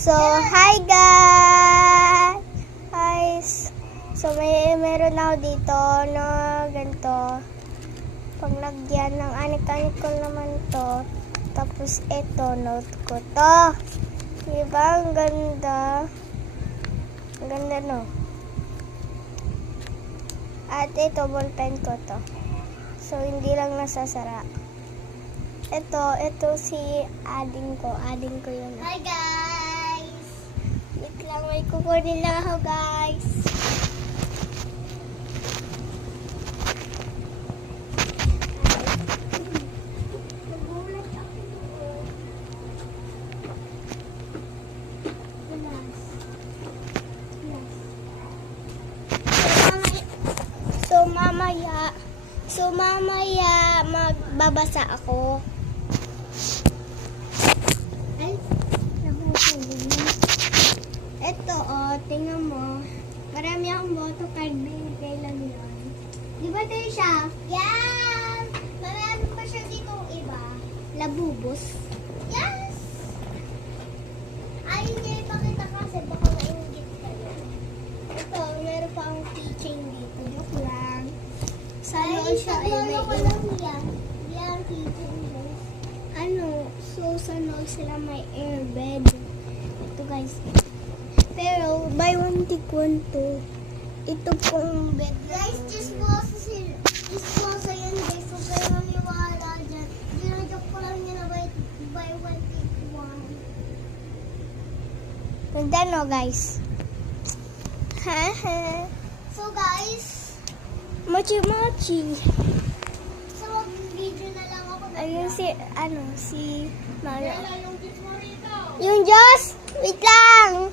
So, hi guys! So, meron ako dito na ganito. Paglagyan ng anik-anik ko naman to. Tapos, ito, note ko to. Diba? Ang ganda. Ang ganda, no? At ito, ballpen ko to. So, hindi lang nasasara. Ito si ading ko. Ading ko yun. Hi guys! Wait lang, may kukunin lang ako, guys. Nagulat ako. So mamaya magbabasa ako. Ay, nabuhay din. Ito, tingnan mo. Marami akong photo card, binigay lang yun. Di ba tayo siya? Yan! Marami pa siya dito iba. Labubos. Yes! Ayaw niya ipakita kasi baka maingit kayo. Ito, meron pa akong keychain dito. Joke lang. Sa Ay, loob siya ay may ko ilang. lang yan. Yan, kitchen guys. So sa loob sila may airbed. Ito guys. Pero, buy one, take one to. Ito pong bed. Guys, chismosa yan guys. So, kayo maniwala dyan. Ginadyak ko lang yan na buy one, take one. Ganda no guys. Haha. So, guys, Mochi-mochi. so mag-video na lang ako. Ayun si Mario. yung chismo rito. Yung Diyos! Wait lang!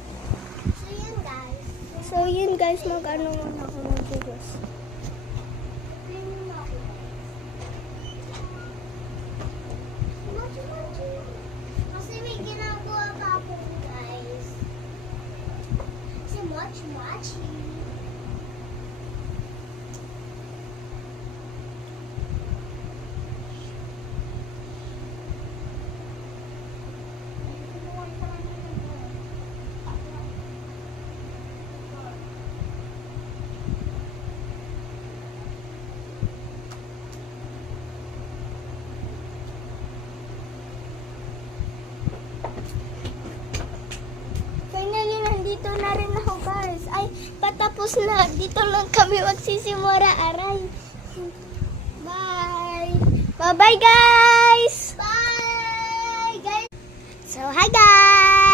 So, yun guys. So yun guys, mag-ano muna ako ng Diyos. Kasi may ginagawa pa po guys. Si Mochi. Finally, nandito na rin ako guys. Ay, patapos na. Dito lang kami magsisimura. Aray. Bye! Bye-bye guys! Bye guys! So, hi guys!